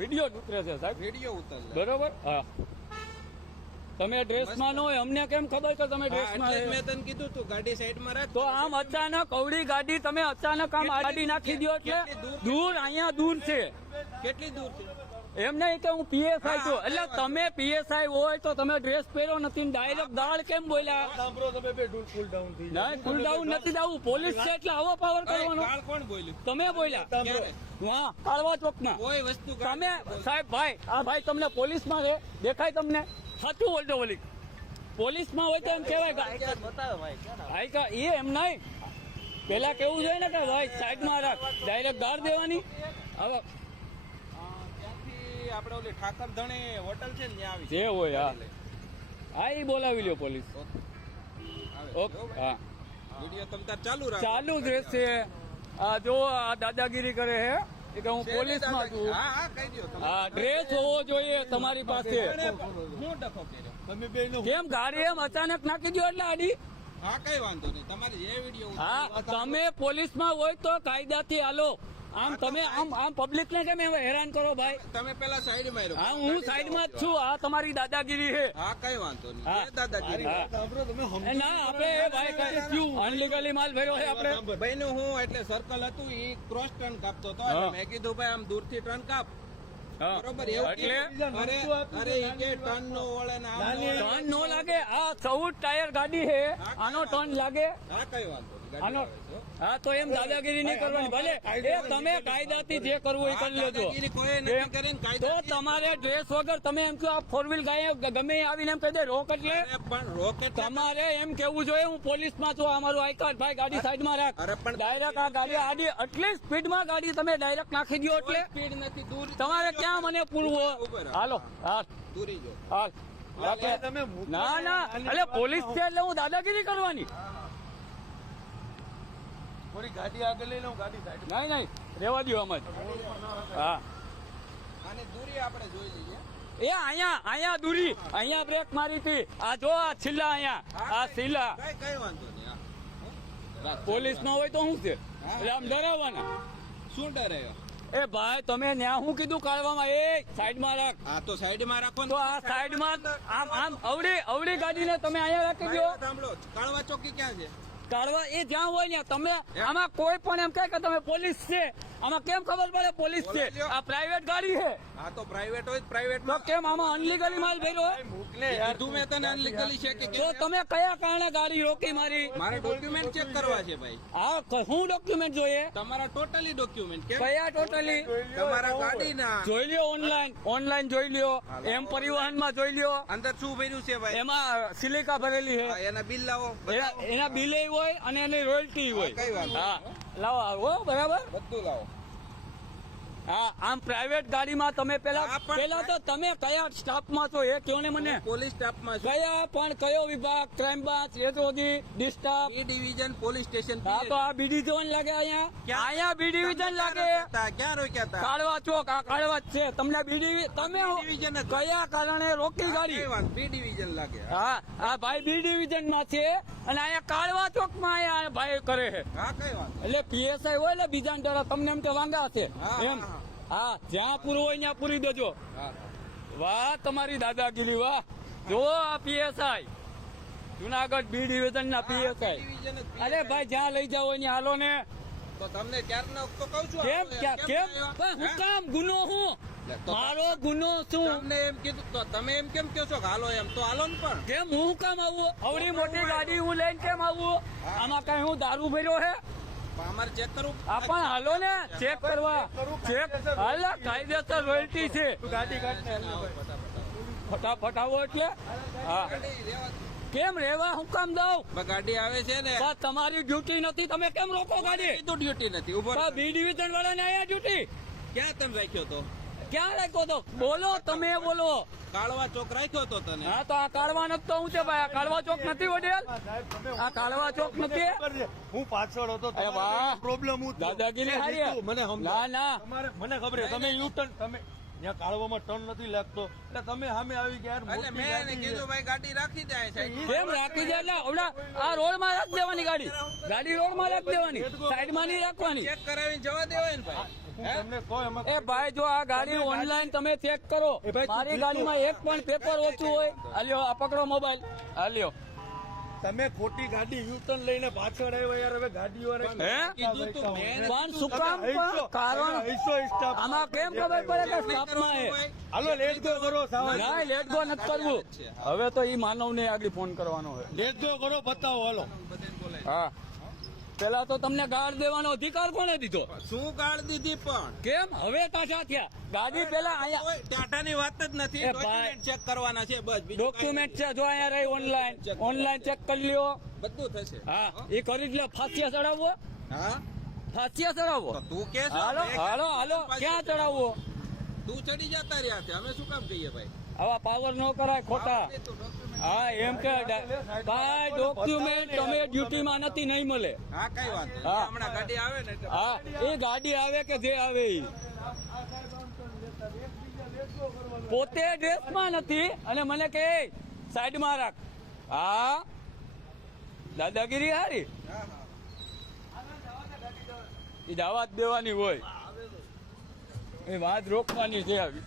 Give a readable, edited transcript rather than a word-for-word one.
Video ઉતરે છે સાહેબ, વિડીયો ઉતર બરોબર. હા, તમે ડ્રેસમાં ન હોય, અમને કેમ ખબર કે તમે ડ્રેસમાં? મેં તને કીધું તું ગાડી સાઈડમાં રાખ. તો આમ અચાનક અવળી ગાડી તમે અચાનક આમ ગાડી નાખી દો એટલે દૂર, અહીંયા દૂર છે. કેટલી દૂર છે? એમ નહીં કે હું પીએસઆઈ છું, એટલે તમે પીએસઆઈ હોય તો તમે ડ્રેસ પહેરો નથી, ડાયરેક્ટ દાળ કેમ બોલ્યા? સાંભળો તમે બે ફૂલ ડાઉન થઈ ના, કુલ ડાઉન નથી દાવું, પોલીસ છે એટલે આવો પાવર કરવાનો. ગાળ કોણ બોલ્યું? તમે બોલ્યા ક્યારે? હા, કાળવા ચોકમાં. કોઈ વસ્તુ તમે સાહેબ ભાઈ, આ ભાઈ તમને પોલીસમાં છે દેખાય તમને? સાચું બોલતો બોલી, પોલીસમાં હોય તો એમ કેવાય ભાઈ કા એ એમ નહીં. પેલા કેવું જોઈએ ને કે ભાઈ સાઈડમાં રાખ, ડાયરેક્ટ ગાળ દેવાની. હવે ત્યાંથી આપણે ઓલી ઠાકર ધણે હોટલ છે ને ત્યાં આવી જે હોય હા એ બોલાવી લ્યો પોલીસ. ઓકે હા, વિડીયો તમ તાર ચાલુ રાખ. ચાલુ જ રહેશે. આ જો આ દાદાગીરી કરે હે એ કે હું પોલીસમાં છું. હા હા કહી દો તમે. હા, ડ્રેસ હોવો જોઈએ તમારી પાસે. હું ડખો કર્યો? તમે બે નો કેમ ગાડી એમ અચાનક નાખી દો એટલે આડી? હા કઈ વાંધો નહીં, તમારે જે વિડીયો હા, તમે પોલીસમાં હોય તો કાયદાથી હાલો. આમ તમે આમ પબ્લિક ને કેમ હેરાન કરો ભાઈ? તમે પેલા સાઈડ માં રહ્યો. હા, હું સાઈડમાં જ છું. આ તમારી દાદાગીરી છે. હા કઈ વાંધો નહીં. હા. એ દાદાગીરી. હા. સાંભળો તમે એ ના, આપણે એ ભાઈ કઈ અનલીગલી માલ ભર્યો છે આપણે. ભાઈ નું હું એટલે સર્કલ હતું એ ક્રોસ ટર્ન કાપતો હતો. હા. મેં કીધું ભાઈ આમ દૂર થી ટર્ન કાપ. હા. બરોબર એવું એટલે કીધું. અરે ઈ કે ટર્ન નો વળે ને આમ નો વળે. ટર્ન નો લાગે. આ 14 ટાયર ગાડી છે, આનો ટર્ન લાગે? હા કઈ વાંધો નહીં. ગાડી આનો આવે છે. હા, તો એમ દાદાગીરી નહીં કરવાની. ભલે એ તમે કાયદાથી જે કરવું એ આ કરી લેજો. દાદાગીરી કોઈએ નથી એમ. કરીને તો કાયદાથી- તમારે ડ્રેસ વગર તમે એમ કહો આ 4 વ્હીલ ગાય ગમે એ આવીને એમ કહી દે રોક એટલે અરે પણ રોકેટ તમારે એમ કેવું જોઈએ હું પોલીસમાં છું, અમારું આઈ કાર્ડ ભાઈ ગાડી સાઈડમાં રાખ. અરે પણ ડાયરેક્ટ આ ગાડી આડી આટલી સ્પીડમાં ગાડી તમે ડાયરેક્ટ નાખી દો એટલે સ્પીડ નથી દૂર તમારે ક્યાં મને પૂરવો? ઉભો રહો. હાલો હાલ દૂરી જો. હાલ રાખે. તમે મૂકો. ના ના, એટલે પોલીસ છે એટલે હું દાદાગીરી કરવાની? થોડી ગાડી આગળ લઈ લઉં, ગાડી સાઈડ નહીં નહીં, રેવા દો આમ જ. હા, અને દૂરી આપણે જોઈ લઈએ. એ અહીંયા દૂરી, અહીંયા બ્રેક મારી હતી. આ જો આ છિલ્લા અહીંયા, આ છિલ્લા કઈ વાંધો નહીં. હા. પોલીસ ન હોય તો શું છે? એટલે આમ ડરાવવાના. શું ડરાયો? એ ભાઈ તમે ન્યા શું કીધું કાઢવામાં? એ સાઈડમાં રાખ. આ તો સાઈડ માં રાખો. તો આ સાઈડમાં આમ અવળી ગાડીને તમે અહીંયા રાખી દો. સાંભળો, કાળવા ચોકી ક્યાં છે? કાઢવા એ જ્યાં હોય ને તમે આમાં કોઈ પણ એમ કહે કે તમે પોલીસ છે, આમાં કેમ ખબર પડે પોલીસ છે? આ પ્રાઇવેટ ગાડી છે આ તો પ્રાઇવેટ હોય, પ્રાઇવેટ તો કેમ આમાં અનલીગલી માલ ભર્યો હોય? મૂકને યાર. તું મેં તને અનલીગલી છે કે તો કેમ? તમે કયા કારણે ગાડી રોકી મારી? મારે ડોક્યુમેન્ટ ચેક કરવા છે ભાઈ. આ શું ડોક્યુમેન્ટ જોઈએ? તમારા ટોટલી ડોક્યુમેન્ટ કેમ? કયા ટોટલી? તમારા ગાડીના જોઈ લ્યો, ઓનલાઈન જોઈ લ્યો, એમ પરિવહનમાં જોઈ લ્યો. અંદર શું ભર્યું છે ભાઈ? એમાં સિલિકા ભરેલી હા, છે, એના બિલ લાવો. બતાવો. એના બિલે હોય અને એની રોયલ્ટી હોય. કઈ વાંધો હા, લાવો આવો બરાબર. બધું લાવો. હા, આમ પ્રાઇવેટ ગાડીમાં તમે હા, પણ પેલા તો તમે કયા સ્ટાફમાં છો એ કહો ને મને. પોલીસ સ્ટાફમાં છું. કયા પણ કયો વિભાગ? ક્રાઇમ બ્રાન્ચ, એસઓજી, ડિસ્ટાફ? B division police station. હા, તો આ બી ડિવિઝન લાગે અહીંયા. અહીંયા બી ડિવિઝન લાગે. ક્યાં રોક્યા હતા? કાળવા ચોક, આ કાળવા જ છે. તમને બી તમે ડિવિઝન જ. કયા કારણે રોકી ગાડી? કઈ વાંધો, બી ડિવિઝન લાગે. હા, આ ભાઈ બી ડિવિઝન માં છે અને અહીંયા કાળવા ચોક માં અહીંયા ભાઈ કરે છે. હા કઈ વાંધો. એટલે પીએસઆઈ હોય એટલે બીજા ડરા તમને એમ કે વાંગા છે હા, એમ. હા, હા, જ્યાં પૂરું હોય ત્યાં પૂરી દેજો. હા. વાહ તમારી દાદાગીરી, વાહ. જો આ પીએસઆઈ જુનાગઢ બી ડિવિઝન ના પીએસઆઈ. ડિવિઝન જ. અરે ભાઈ જ્યાં લઈ જાવ હોય ત્યાં હાલો ને. તો તમને ક્યારનો તો કહું છું. કેમ કેમ આવ્યો? પણ હું કામ ગુનો હું તો મારો ગુનો શું? તમને એમ કીધું તો તમે એમ કેમ કહો છો કે હાલો એમ તો હાલો ને પણ. કેમ હું કામ આવું? આવડી મોટી ગાડી હું લઈને કેમ આવું? આમાં કઈ હું દારૂ ભર્યો છે? પણ અમારે ચેક કરવું. આ પણ હાલો ને ચેક કરવા. ચેક હાલ કાયદેસર રોયલ્ટી છે. ગાડી કાઢને ફટાફટ આવો એટલે હા. કેમ રેવા હું કામ દઉં? ગાડી આવે છે ને. બસ તમારી ડ્યુટી નથી, તમે કેમ રોકો ગાડી? કીધું ડ્યુટી નથી. ઉભો રહો. બી ડિવિઝન વાળાને આયા ડ્યુટી ક્યાં તમે રાખ્યો તો? ક્યાં રાખ્યો તો? બોલો, તમે બોલો. કાળવા ચોક રાખ્યો તો તને. હા, તો આ કાળવા નથી તો હું છે ભાઈ? આ કાળવા ચોક નથી વડેલ? સાહેબ તમે આ કાળવા ચોક નથી? હું પાછળ હતો. અરે વાહ. પ્રોબ્લેમ હું દાદાગીરી હારી છે. મને સમજાવો. ના ના, તમારે મને ખબર છે તમે યુ ટર્ન તમે ત્યાં કાળવામાં ટર્ન નથી લાગતો એટલે તમે સામે આવી ગયા યાર, એટલે મોટી મેં એને ગાડી છે. કીધું ભાઈ ગાડી રાખી દે સાહેબ. કેમ રાખી દે? એટલે હમણાં આ રોડ માં રાખી દેવાની ગાડી. ગાડી રોડ માં રાખી દેવાની, સાઈડ માં નહીં રાખવાની. ચેક કરાવીને જવા દેવાય ને ભાઈ. હું તમને કહું એમાં એ ભાઈ જો આ ગાડી ઓનલાઈન તમે ચેક કરો એ ભાઈ, તું મારી ભીતો. ગાડીમાં એક પણ પેપર ઓછું હોય આલ્યો આ પકડો મોબાઈલ આલ્યો તમે ખોટી ગાડી યુટર્ન લઈને પાછળ આવ્યા યાર. હવે ગાડીઓ કીધું તું મેં પણ શું કામ પણ કારણ આમાં કેમ ખબર પડે કે સ્ટાફમાં હે હાલો લેટ ગો કરો સાવજ. ના લેટ ગો નથી કરવું હવે તો ઈ માનવને આગળ ફોન કરવાનો છે લેટ ગો કરો બતાવો હાલો. હા પેલા તો તમને ગાળ દેવાનો અધિકાર કોણે દીધો શું ગાળ દીધી પણ કેમ હવે પાછા થયા ગાડી પેલા અહીંયા કોઈ ટાટાની વાત જ નથી. એ ભાઈ. ડોક્યુમેન્ટ ચેક કરવાના છે બસ, બીજું ડોક્યુમેન્ટ છે જો અહીંયા રહી ઓનલાઈન ચેક કરી લ્યો કાંઈ બધું થશે. હા એ કરી જ લ્યો ફાંસિયા ચડાવવો હા ફાંસિયા ચડાવવો તો તું કે છો? હાલો મેં હાલો હાલો ક્યાં ચડાવવો તું ચડી જતા રહ્યા છે, અમે શું કામ કહીએ ભાઈ? આવા પાવર ન કરાય ખોટા એ તો document- હા એમ કે ભાઈ ડોક્યુમેન્ટ તમે ડ્યુટીમાં નથી નહીં મળે હા કઈ વાત નહીં. હા. હમણાં ગાડી આવે ને એટલે હા એ ગાડી આવે કે જે આવે ઈ પોતે ડ્રેસમાં નથી અને મને કે સાઈડમાં રાખ હા દાદાગીરી હારી હા, હા. એ દાવા જ દેવાની હોય એ વાત રોકવાની છે આવી